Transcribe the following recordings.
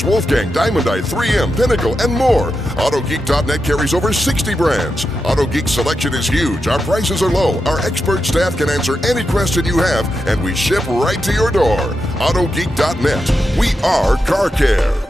Phillips, Wolfgang, Diamond Eye, 3M, Pinnacle, and more. Autogeek.net carries over 60 brands. Autogeek's selection is huge. Our prices are low. Our expert staff can answer any question you have, and we ship right to your door. Autogeek.net. We are car care.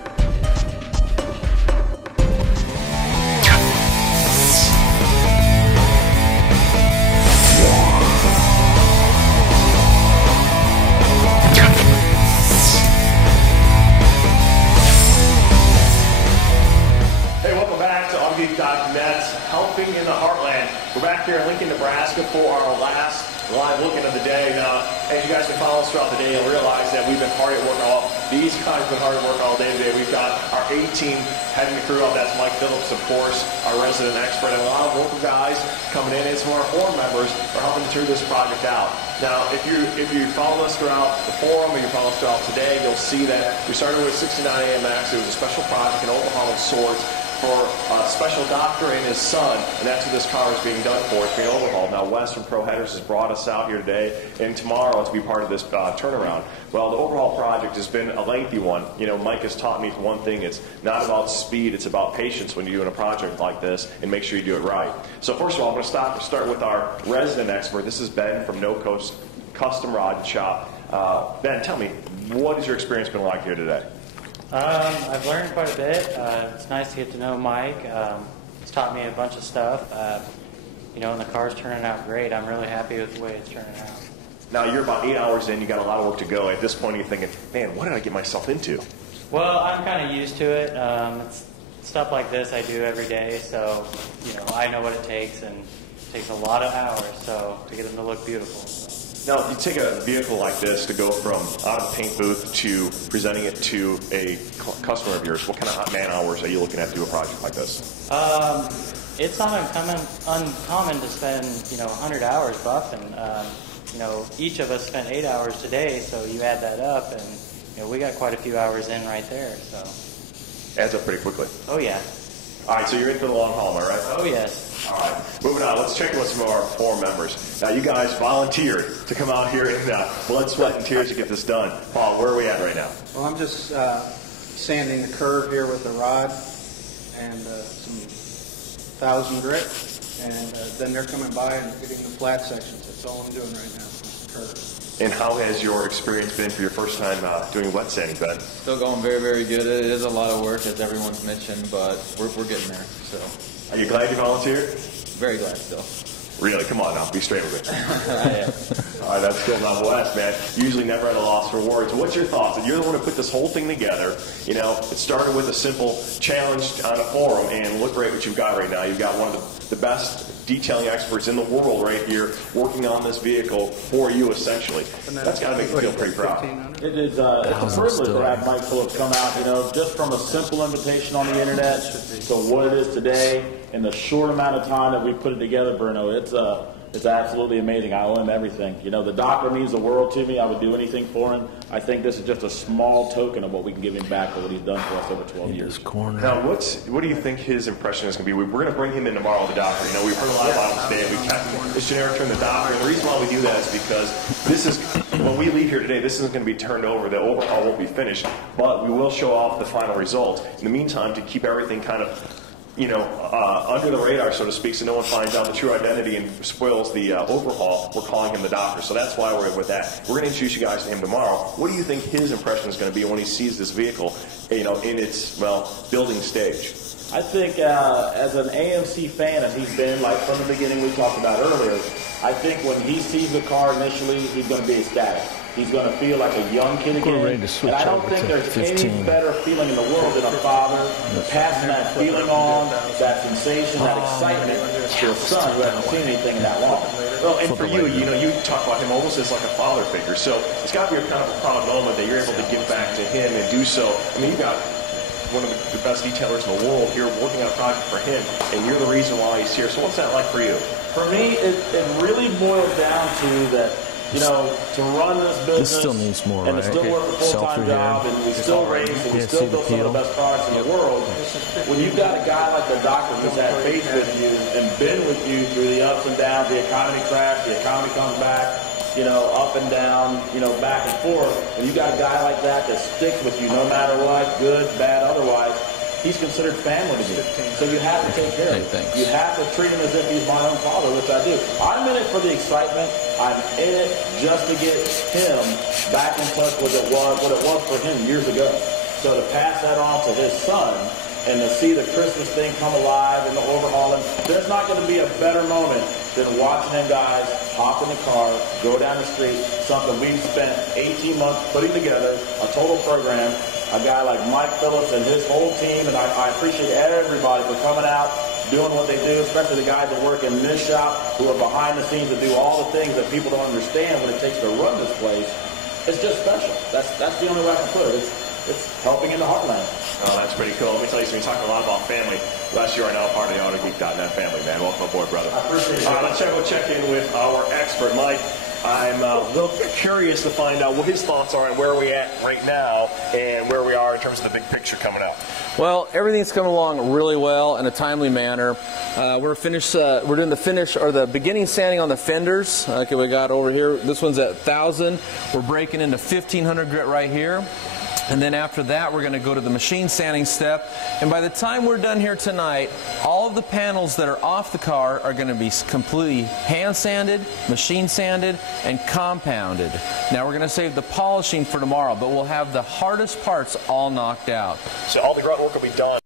Helping in the heartland. We're back here in Lincoln, Nebraska for our last live look-in of the day. Now, as you guys can follow us throughout the day, you'll realize that we've been hard at work these guys have been hard at work all day today. We've got our A-team heading the crew up. That's Mike Phillips, of course, our resident expert, and a lot of local guys coming in. And some of our forum members are helping to this project out. Now, if you follow us throughout the forum or you follow us throughout today, you'll see that we started with 69 AMX. It was a special project, an overhaul of sorts, for a special doctor and his son, and that's what this car is being done for. It's being overhauled. Now, Wes from Pro Headers has brought us out here today and tomorrow to be part of this turnaround. Well, the overhaul project has been a lengthy one. You know, Mike has taught me one thing. It's not about speed. It's about patience when you're doing a project like this, and make sure you do it right. So first of all, I'm going to start with our resident expert. This is Ben from No Coast Custom Rod and Shop. Ben, tell me, what has your experience been like here today? I've learned quite a bit. It's nice to get to know Mike. He's taught me a bunch of stuff. You know, and the car's turning out great. I'm really happy with the way it's turning out. Now, you're about 8 hours in. You got a lot of work to go. At this point, you're thinking, man, what did I get myself into? Well, I'm kind of used to it. It's stuff like this I do every day, so, you know, I know what it takes, and it takes a lot of hours to get them to look beautiful. Now, you take a vehicle like this to go from out of the paint booth to presenting it to a customer of yours. What kind of man hours are you looking at to do a project like this? It's not uncommon to spend, you know, 100 hours buffing. You know, each of us spent 8 hours today, so you add that up, and you know, we got quite a few hours in right there. So adds up pretty quickly. Oh yeah. All right, so you're in for the long haul, am I right? Oh yes. All right, moving on. Let's check in with some of our forum members. Now, you guys volunteered to come out here in blood, sweat, and tears to get this done. Paul, where are we at right now? Well, I'm just sanding the curve here with a rod and some 1000 grit, and then they're coming by and getting the flat sections. That's all I'm doing right now, the curve. And how has your experience been for your first time doing wet sanding, Ben? Still going very, very good. It is a lot of work, as everyone's mentioned, but we're getting there. So, are you glad you volunteered? Very glad still. Really? Come on now, be straight with it. I am. All right, that's cool. Now, Wes, man, usually never at a loss for words. What's your thoughts? You're the one who put this whole thing together. You know, it started with a simple challenge on a forum, and look right what you've got right now. You've got one of the best detailing experts in the world right here working on this vehicle for you, essentially. That's got to make you feel pretty proud. It is, it's a privilege to have Mike Phillips come out, you know, just from a simple invitation on the internet to what it is today in the short amount of time that we put it together, Bruno. It's absolutely amazing. I owe him everything. You know, the doctor means the world to me. I would do anything for him. I think this is just a small token of what we can give him back for what he's done for us over 12 years. Now, what do you think his impression is going to be? We're going to bring him in tomorrow, the doctor. You know, we've heard a lot about him today. We kept this generic term, the doctor. And the reason why we do that is because this is, when we leave here today, this isn't going to be turned over. The overhaul won't be finished. But we will show off the final result. In the meantime, to keep everything kind of, you know, under the radar, so to speak, so no one finds out the true identity and spoils the overhaul, we're calling him the doctor. So that's why we're with that. We're going to introduce you guys to him tomorrow. What do you think his impression is going to be when he sees this vehicle, you know, in its, well, building stage? I think as an AMC fan, as he's been, like from the beginning we talked about earlier, I think when he sees the car initially, he's going to be ecstatic. He's going to feel like a young kid again. And I don't think there's any better feeling in the world than a father passing that feeling on, that sensation, that excitement to a son who hasn't seen anything in that long. Well, and for you, you know, you talk about him almost as like a father figure. So it's got to be a kind of a proud moment that you're able to give back to him and do so. I mean, you got one of the best detailers in the world here working on a project for him, and you're the reason why he's here. So what's that like for you? For me, it really boils down to that, you know, to run this business still needs more, and to still work a full-time job, and we still race, and we still build some of the best products in the world. When you've got a guy like the doctor who's had faith with you and been with you through the ups and downs, the economy crashed, the economy comes back, up and down, back and forth. When you got a guy like that sticks with you no matter what, good, bad, otherwise, he's considered family to me. So you have to take care of him. You have to treat him as if he's my own father, which I do. I'm in it for the excitement. I'm in it just to get him back in touch with what it was for him years ago. So to pass that on to his son and to see the Christmas thing come alive and the overhauling, there's not going to be a better moment than watching them guys hop in the car, go down the street, something we've spent 18 months putting together, a total program. A guy like Mike Phillips and his whole team, and I appreciate everybody for coming out, doing what they do, especially the guys that work in this shop who are behind the scenes that do all the things that people don't understand what it takes to run this place. It's just special. That's the only way I can put it. It's helping in the heartland. Oh, that's pretty cool. Let me tell you, so we talked a lot about family. Last year, I know part of the Autogeek.net family, man. Welcome aboard, brother. I appreciate it. We'll check in with our expert, Mike. I'm a little curious to find out what his thoughts are on where we're at right now and where we are in terms of the big picture coming up. Well, everything's coming along really well in a timely manner. We're doing the finish or the beginning sanding on the fenders. Okay, we got over here. This one's at 1,000. We're breaking into 1,500 grit right here. And then after that, we're going to go to the machine sanding step. And by the time we're done here tonight, all of the panels that are off the car are going to be completely hand sanded, machine sanded, and compounded. Now we're going to save the polishing for tomorrow, but we'll have the hardest parts all knocked out. So all the grunt work will be done.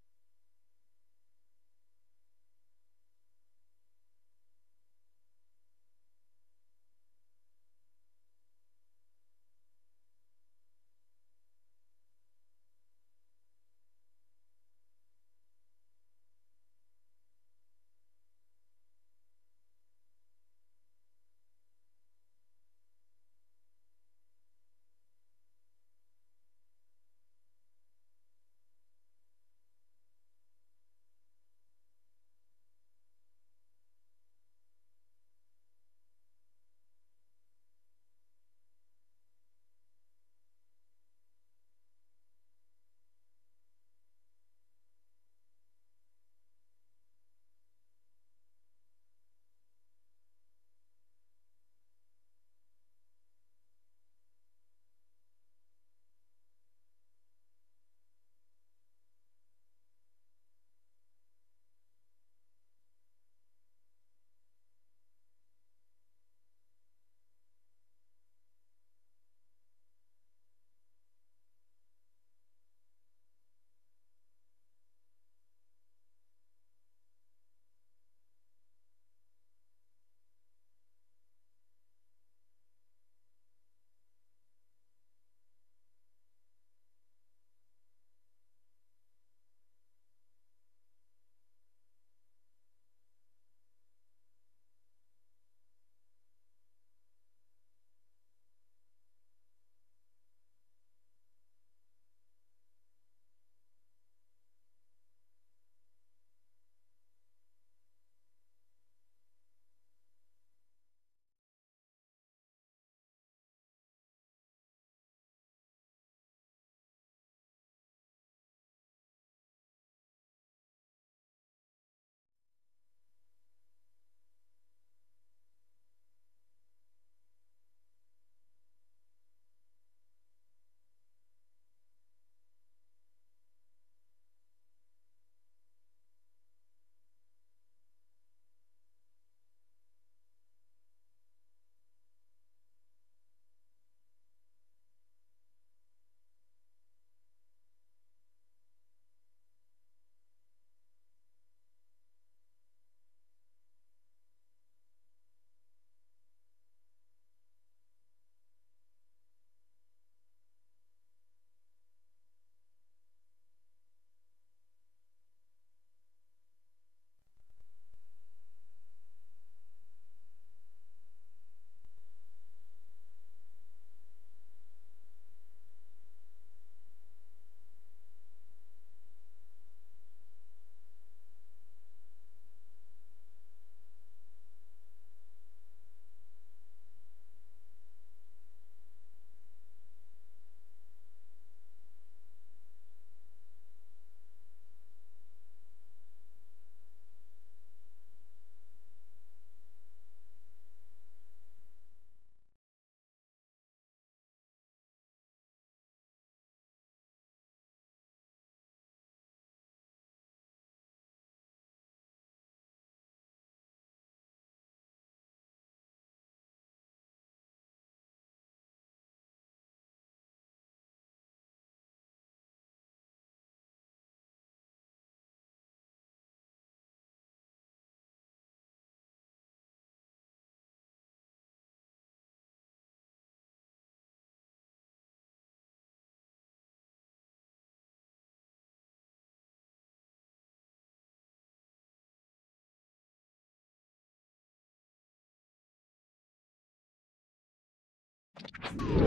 it.